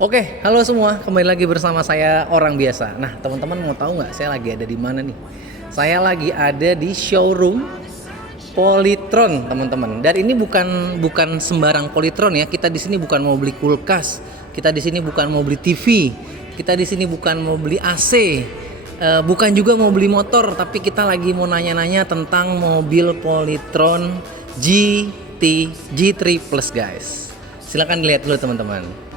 Oke, halo semua, kembali lagi bersama saya orang biasa. Nah, teman-teman mau tahu nggak saya lagi ada di mana nih? Saya lagi ada di showroom Polytron, teman-teman. Dan ini bukan sembarang Polytron ya. Kita di sini bukan mau beli kulkas, kita di sini bukan mau beli TV, kita di sini bukan mau beli AC, bukan juga mau beli motor, tapi kita lagi mau nanya-nanya tentang mobil Polytron G3 Plus, guys. Silahkan dilihat dulu, teman-teman.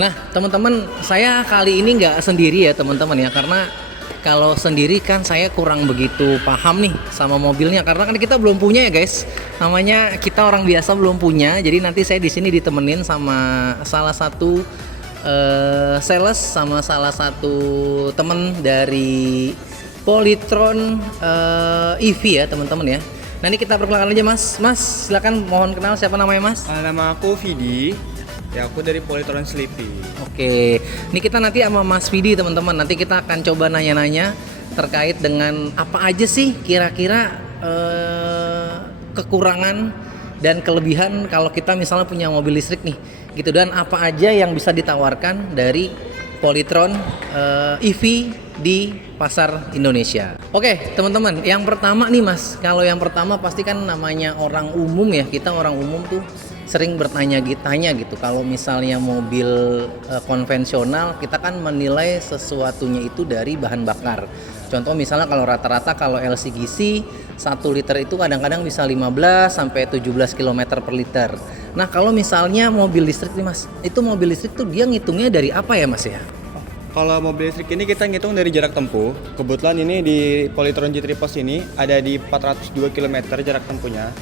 Nah, teman-teman, saya kali ini nggak sendiri ya, teman-teman ya, karena kalau sendiri kan saya kurang begitu paham nih sama mobilnya, karena kan kita belum punya ya, guys. Namanya kita orang biasa belum punya, jadi nanti saya di sini ditemenin sama salah satu sales, sama salah satu temen dari Polytron EV ya, teman-teman ya. Nanti kita perkenalkan aja, Mas. Mas, silakan, mohon kenal, siapa namanya, Mas? Nama aku Vidi. Ya, aku dari Polytron Sleepy. Oke, ini kita nanti sama Mas Vidi, teman-teman. Nanti kita akan coba nanya-nanya terkait dengan apa aja sih kira-kira kekurangan dan kelebihan kalau kita misalnya punya mobil listrik nih, gitu. Dan apa aja yang bisa ditawarkan dari Polytron EV di pasar Indonesia. Oke, teman-teman, yang pertama nih, Mas. Kalau yang pertama pasti kan namanya orang umum ya. Kita orang umum tuh sering bertanya-tanya gitu, kalau misalnya mobil konvensional kita kan menilai sesuatunya itu dari bahan bakar. Contoh misalnya kalau rata-rata kalau LCGC 1 liter itu kadang-kadang bisa 15 sampai 17 km per liter. Nah, kalau misalnya mobil listrik nih, Mas, itu mobil listrik tuh dia ngitungnya dari apa ya, Mas ya? Kalau mobil listrik ini kita ngitung dari jarak tempuh. Kebetulan ini di Polytron G3 Plus ini ada di 402 km jarak tempuhnya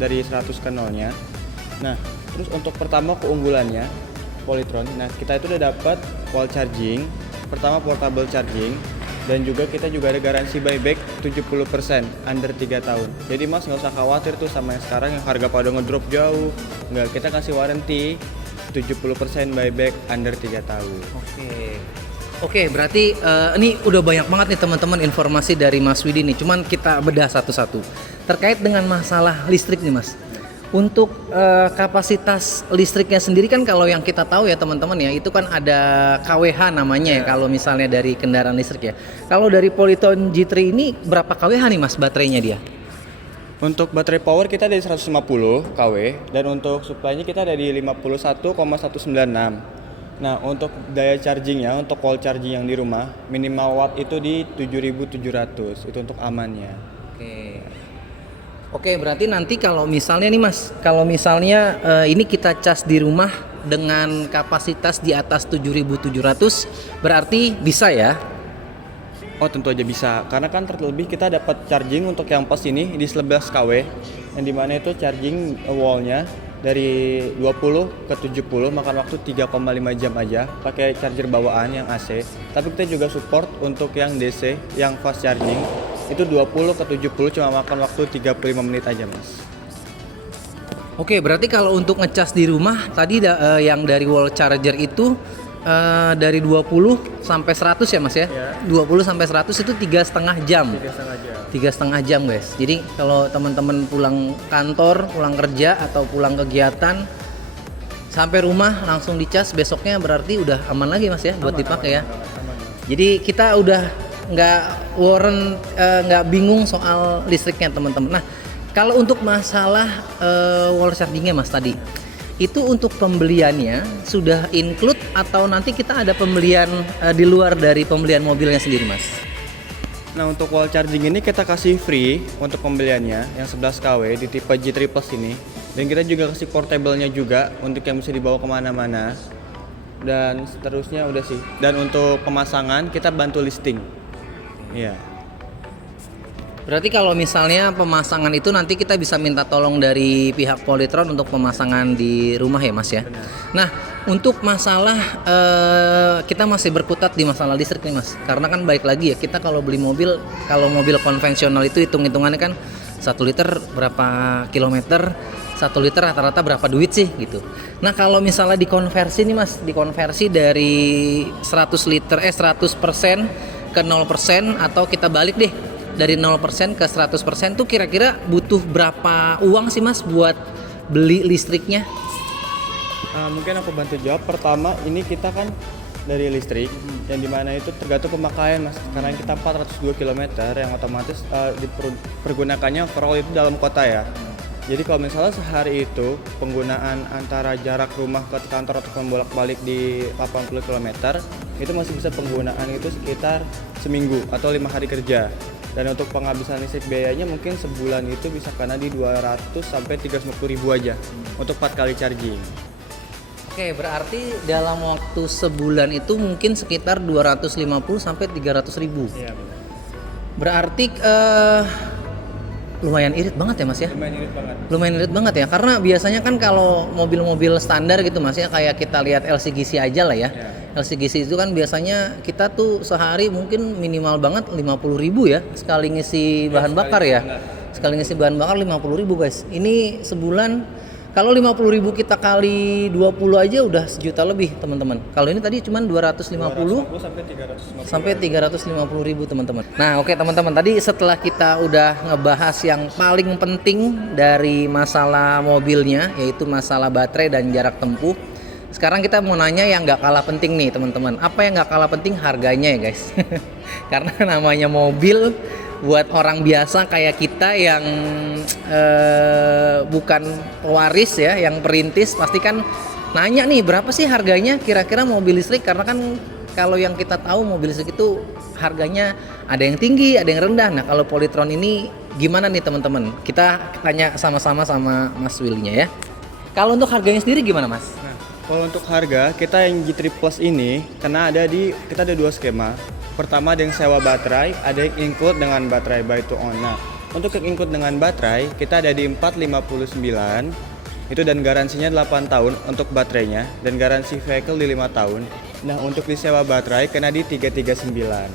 dari 100 ke 0-nya. Nah, terus untuk pertama keunggulannya Polytron, nah kita itu udah dapat wall charging, pertama portable charging, dan juga kita juga ada garansi buyback 70% under 3 tahun. Jadi Mas nggak usah khawatir tuh sama yang sekarang yang harga pada ngedrop jauh. Nggak, kita kasih warranty 70% buyback under 3 tahun. Oke, berarti ini udah banyak banget nih, teman-teman, informasi dari Mas Widi nih. Cuman kita bedah satu-satu. Terkait dengan masalah listrik nih, Mas. Untuk kapasitas listriknya sendiri kan kalau yang kita tahu ya, teman-teman ya, itu kan ada kWh namanya ya, kalau misalnya dari kendaraan listrik ya. Kalau dari Polytron G3 ini berapa kWh nih, Mas, baterainya dia? Untuk baterai power kita dari 150 kW dan untuk supply-nya kita ada di 51,196. Nah, untuk daya chargingnya, untuk wall charging yang di rumah, minimal watt itu di 7.700, itu untuk amannya. Oke, berarti nanti kalau misalnya nih, Mas, kalau misalnya ini kita cas di rumah dengan kapasitas di atas 7.700, berarti bisa ya? Oh, tentu aja bisa, karena kan terlebih kita dapat charging untuk yang pas ini di 11 kW, yang dimana itu charging wallnya dari 20 ke 70 makan waktu 3,5 jam aja pakai charger bawaan yang AC. Tapi kita juga support untuk yang DC, yang fast charging itu 20 ke 70 cuma makan waktu 35 menit aja, Mas. Oke, berarti kalau untuk ngecas di rumah tadi yang dari wall charger itu dari 20 sampai 100 ya, Mas ya? 20 sampai 100 itu 3,5 jam. 3,5 jam, guys. Jadi kalau teman-teman pulang kantor, pulang kerja atau pulang kegiatan sampai rumah langsung dicas, besoknya berarti udah aman lagi, Mas ya, buat dipakai ya. Jadi kita udah nggak bingung soal listriknya, teman-teman. Nah, kalau untuk masalah wall chargingnya, Mas, tadi itu untuk pembeliannya sudah include atau nanti kita ada pembelian di luar dari pembelian mobilnya sendiri, Mas? Nah, untuk wall charging ini kita kasih free untuk pembeliannya yang 11 kW di tipe G3 Plus ini, dan kita juga kasih portable-nya juga untuk yang bisa dibawa kemana-mana, dan seterusnya udah sih. Dan untuk pemasangan kita bantu listing. Iya. Berarti kalau misalnya pemasangan itu nanti kita bisa minta tolong dari pihak Polytron untuk pemasangan di rumah ya, Mas ya. Benar. Nah, untuk masalah kita masih berkutat di masalah listrik nih, Mas. Karena kan balik lagi ya, kita kalau beli mobil, kalau mobil konvensional itu hitung-hitungannya kan 1 liter berapa kilometer, 1 liter rata-rata berapa duit sih gitu. Nah kalau misalnya dikonversi nih mas, dikonversi dari 100% ke 0% atau kita balik deh dari 0% ke 100% tuh kira-kira butuh berapa uang sih mas buat beli listriknya? Mungkin aku bantu jawab. Pertama, ini kita kan dari listrik yang dimana itu tergantung pemakaian mas, karena kita 402 km yang otomatis dipergunakannya overall itu dalam kota ya. Jadi kalau misalnya sehari itu penggunaan antara jarak rumah ke kantor atau bolak-balik di 80 km itu masih bisa penggunaan itu sekitar seminggu atau 5 hari kerja. Dan untuk penghabisan listrik biayanya mungkin sebulan itu bisa kena di 200 sampai 350 ribu aja untuk 4 kali charging. Oke, berarti dalam waktu sebulan itu mungkin sekitar 250 sampai 300 ribu. Iya. Berarti lumayan irit banget ya mas ya? Lumayan irit banget. Lumayan irit banget ya, karena biasanya kan kalau mobil-mobil standar gitu mas ya, kayak kita lihat LCGC aja lah ya. LCGC itu kan biasanya kita tuh sehari mungkin minimal banget 50 ribu ya sekali ngisi bahan bakar ya. Sekali ngisi bahan bakar 50 ribu guys. Ini sebulan kalau 50 ribu kita kali 20 aja udah sejuta lebih teman-teman. Kalau ini tadi cuma 250 sampai 350 ribu teman-teman. Nah oke teman-teman, tadi setelah kita udah ngebahas yang paling penting dari masalah mobilnya, yaitu masalah baterai dan jarak tempuh. Sekarang kita mau nanya yang nggak kalah penting nih teman-teman. Apa yang nggak kalah penting? Harganya ya guys. Karena namanya mobil buat orang biasa kayak kita yang bukan pewaris ya, yang perintis, pasti kan nanya nih berapa sih harganya kira-kira mobil listrik, karena kan kalau yang kita tahu mobil listrik itu harganya ada yang tinggi, ada yang rendah. Nah kalau Polytron ini gimana nih teman-teman? Kita tanya sama-sama sama Mas Willy-nya ya. Kalau untuk harganya sendiri gimana Mas? Nah, kalau untuk harga kita yang G3 Plus ini karena kita ada 2 skema. Pertama ada yang sewa baterai, ada yang include dengan baterai buy to own. Nah, untuk yang include dengan baterai kita ada di 459 itu, dan garansinya 8 tahun untuk baterainya dan garansi vehicle di 5 tahun. Nah, untuk disewa baterai kena di 339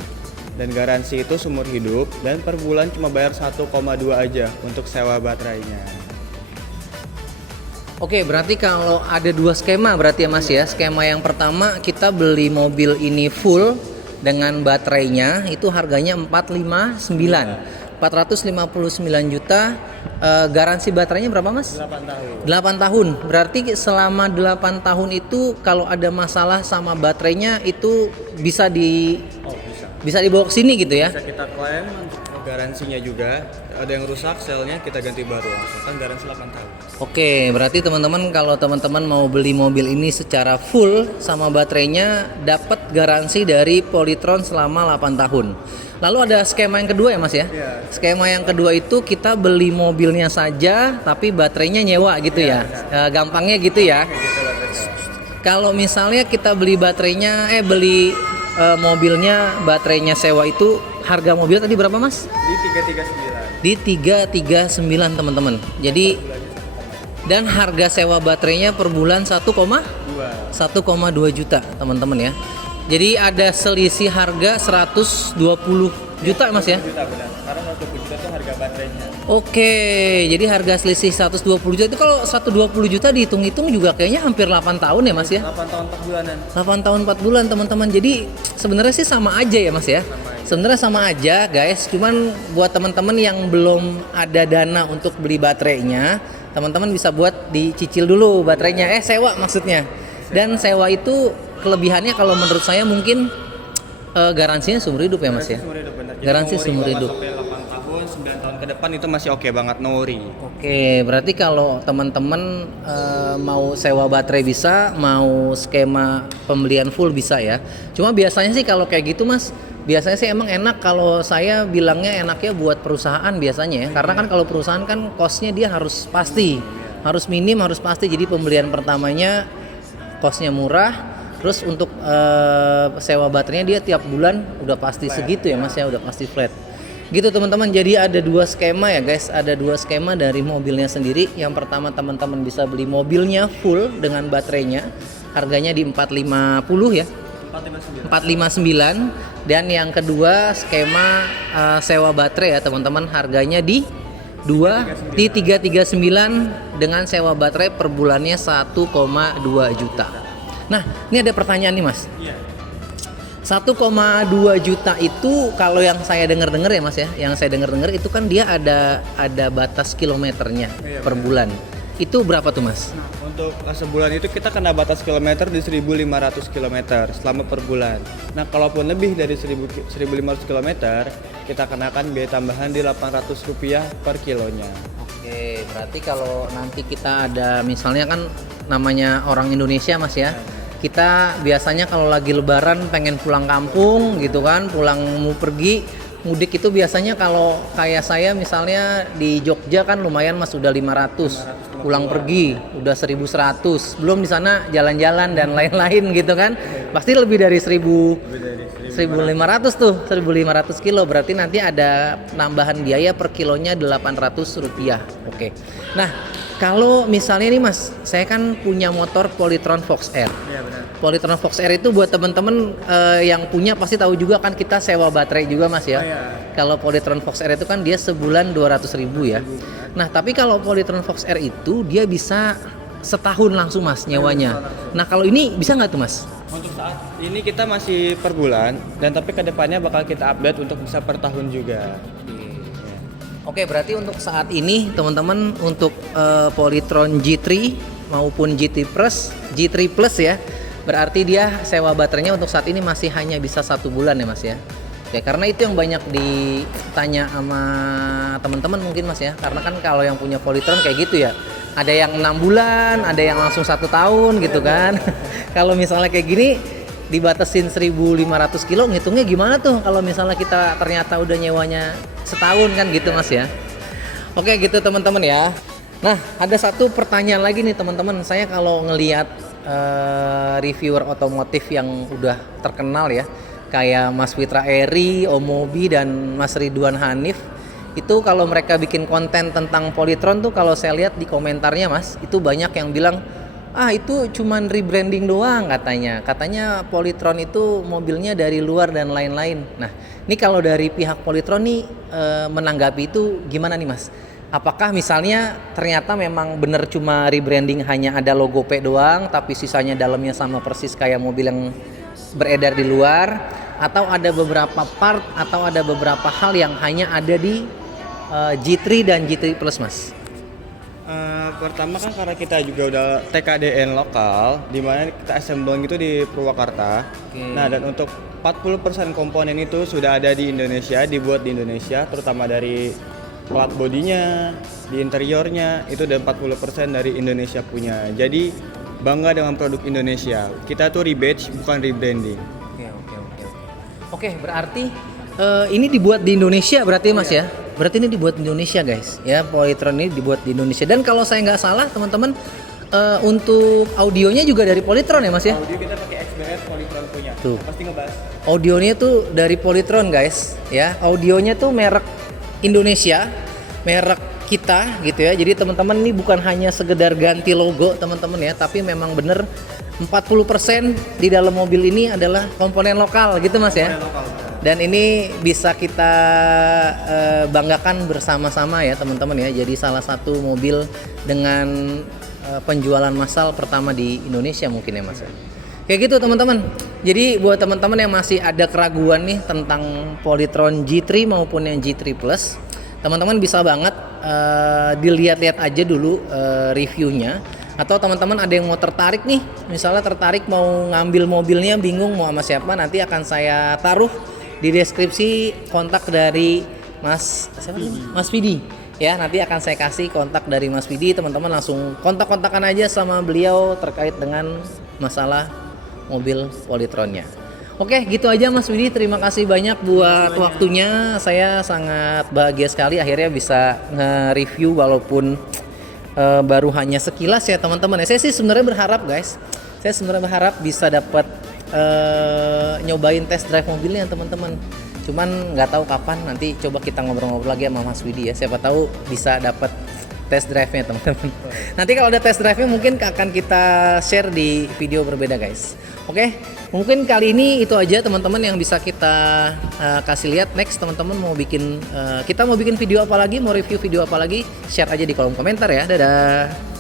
dan garansi itu seumur hidup, dan per bulan cuma bayar 1,2 aja untuk sewa baterainya. Oke, berarti kalau ada 2 skema berarti ya Mas ya. Skema yang pertama kita beli mobil ini full dengan baterainya itu harganya 459 juta. Garansi baterainya berapa Mas? 8 tahun. 8 tahun. Berarti selama 8 tahun itu kalau ada masalah sama baterainya itu bisa bisa dibawa ke sini gitu ya. Bisa kita klaim untuk garansinya juga. Ada yang rusak selnya kita ganti baru langsung, kan garansi 8 tahun. Oke, berarti teman-teman kalau teman-teman mau beli mobil ini secara full sama baterainya dapat garansi dari Polytron selama 8 tahun. Lalu ada skema yang kedua ya Mas ya? Iya. Skema yang kedua itu kita beli mobilnya saja tapi baterainya nyewa gitu ya. Gampangnya gitu ya. Kalau misalnya kita beli baterainya mobilnya baterainya sewa itu harga mobil tadi berapa Mas? Di 339. Di 339 teman-teman. Jadi dan harga sewa baterainya per bulan 1,2 juta teman-teman ya. Jadi ada selisih harga 120 juta Mas ya? Juta benar. Karena 120 juta itu harga baterainya. Oke, jadi harga selisih 120 juta itu kalau 120 juta dihitung-hitung juga kayaknya hampir 8 tahun ya Mas ya? 8 tahun 4 bulanan. 8 tahun 4 bulan teman-teman. Jadi sebenarnya sih sama aja ya Mas ya? Sebenarnya sama aja guys, cuman buat teman-teman yang belum ada dana untuk beli baterainya, teman-teman bisa buat dicicil dulu baterainya, sewa maksudnya. Dan sewa itu kelebihannya kalau menurut saya mungkin garansinya seumur hidup ya Mas ya. Garansi seumur hidup. Sampai 8 tahun, 9 tahun ke depan itu masih oke banget, no worry. Oke, berarti kalau teman-teman mau sewa baterai bisa, mau skema pembelian full bisa ya. Cuma biasanya sih kalau kayak gitu Mas, biasanya sih emang enak, kalau saya bilangnya enaknya buat perusahaan biasanya ya. Karena kan kalau perusahaan kan cost-nya dia harus pasti, harus minim, harus pasti. Jadi pembelian pertamanya cost-nya murah. Terus untuk sewa baterainya dia tiap bulan udah pasti segitu ya Mas ya, udah pasti flat. Gitu teman-teman. Jadi ada 2 skema ya guys, ada 2 skema dari mobilnya sendiri. Yang pertama teman-teman bisa beli mobilnya full dengan baterainya, harganya di 450 ya. 459. Dan yang kedua skema sewa baterai ya teman-teman, harganya di di 339 dengan sewa baterai per bulannya 1,2 juta. Nah, ini ada pertanyaan nih Mas. 1,2 juta itu kalau yang saya dengar-dengar ya Mas ya, yang saya dengar-dengar itu kan dia ada batas kilometernya per bulan. Itu berapa tuh Mas? Nah, untuk sebulan itu kita kena batas kilometer di 1.500 km selama per bulan. Nah, kalaupun lebih dari 1.500 km, kita kenakan biaya tambahan di Rp800 per kilonya. Oke, berarti kalau nanti kita ada misalnya kan namanya orang Indonesia Mas ya. Kita biasanya kalau lagi lebaran pengen pulang kampung gitu kan, pulang mau pergi mudik itu biasanya kalau kayak saya misalnya di Jogja kan lumayan Mas, udah 500 pulang pergi udah 1.100, belum di sana jalan-jalan dan lain-lain gitu kan, pasti lebih dari 1.500 tuh, 1.500 kilo, berarti nanti ada nambahan biaya per kilonya Rp800. Oke. Nah, kalau misalnya nih Mas, saya kan punya motor Polytron Fox R. Iya benar. Polytron Fox R itu buat temen-temen yang punya pasti tahu juga kan, kita sewa baterai juga Mas ya. Oh, iya. Kalau Polytron Fox R itu kan dia sebulan 200.000 ya. Nah, tapi kalau Polytron Fox R itu dia bisa setahun langsung Mas nyewanya. Nah, kalau ini bisa nggak tuh Mas? Untuk saat ini kita masih per bulan, dan tapi kedepannya bakal kita update untuk bisa per tahun juga. Oke, berarti untuk saat ini teman-teman untuk Polytron G3 maupun G3 Plus ya, berarti dia sewa baterainya untuk saat ini masih hanya bisa 1 bulan ya Mas ya. Oke, karena itu yang banyak ditanya sama teman-teman mungkin Mas ya, karena kan kalau yang punya Polytron kayak gitu ya, ada yang 6 bulan, ada yang langsung 1 tahun gitu kan. Kalau misalnya kayak gini dibatasin 1.500 kilo, ngitungnya gimana tuh kalau misalnya kita ternyata udah nyewanya setahun kan gitu Mas ya. Oke gitu teman-teman ya. Nah, ada satu pertanyaan lagi nih teman-teman. Saya kalau ngelihat reviewer otomotif yang udah terkenal ya, kayak Mas Fitra Eri, Om Mobi, dan Mas Ridwan Hanif, itu kalau mereka bikin konten tentang Polytron tuh kalau saya lihat di komentarnya Mas, itu banyak yang bilang itu cuman rebranding doang katanya Polytron itu mobilnya dari luar dan lain-lain. Nah, ini kalau dari pihak Polytron nih menanggapi itu gimana nih Mas? Apakah misalnya ternyata memang bener cuma rebranding, hanya ada logo P doang tapi sisanya dalamnya sama persis kayak mobil yang beredar di luar, atau ada beberapa part atau ada beberapa hal yang hanya ada di G3 dan G3 Plus Mas? Pertama kan karena kita juga udah TKDN lokal, di mana kita assembling itu di Purwakarta. Nah, dan untuk 40% komponen itu sudah ada di Indonesia, dibuat di Indonesia, terutama dari plat bodinya, di interiornya itu udah 40% dari Indonesia punya. Jadi bangga dengan produk Indonesia. Kita tuh rebadge bukan rebranding. Oke, berarti ini dibuat di Indonesia berarti Mas ya? Berarti ini dibuat di Indonesia guys ya, Polytron ini dibuat di Indonesia. Dan kalau saya nggak salah teman-teman, untuk audionya juga dari Polytron ya Mas ya? Audio kita pakai XBS Polytron punya. Tuh. Pasti ngebahas. Audionya tuh dari Polytron guys ya. Audionya tuh merek Indonesia, merek kita gitu ya. Jadi teman-teman ini bukan hanya sekedar ganti logo teman-teman ya, tapi memang bener 40% di dalam mobil ini adalah komponen lokal gitu Mas ya. Dan ini bisa kita banggakan bersama-sama ya teman-teman ya. Jadi salah satu mobil dengan penjualan massal pertama di Indonesia mungkin ya Mas. Kayak gitu teman-teman. Jadi buat teman-teman yang masih ada keraguan nih tentang Polytron G3 maupun yang G3 Plus, teman-teman bisa banget dilihat-lihat aja dulu reviewnya. Atau teman-teman ada yang mau tertarik nih, misalnya tertarik mau ngambil mobilnya, bingung mau sama siapa, nanti akan saya taruh di deskripsi kontak dari Mas Vidi ya. Nanti akan saya kasih kontak dari Mas Vidi, teman-teman langsung kontak-kontakan aja sama beliau terkait dengan masalah mobil Polytronnya. Oke, gitu aja Mas Vidi, terima kasih banyak buat waktunya. Saya sangat bahagia sekali akhirnya bisa nge-review walaupun baru hanya sekilas ya teman-teman. Saya sih sebenarnya berharap guys, saya sebenarnya berharap bisa dapat nyobain test drive mobilnya teman-teman. Cuman nggak tahu kapan, nanti coba kita ngobrol-ngobrol lagi sama Mas Widi ya. Siapa tahu bisa dapat test drive-nya teman-teman. Nanti kalau ada test drive-nya mungkin akan kita share di video berbeda guys. Oke, mungkin kali ini itu aja teman-teman yang bisa kita kasih lihat. Next teman-teman mau bikin kita mau bikin video apa lagi, mau review video apa lagi, share aja di kolom komentar ya. Dadah.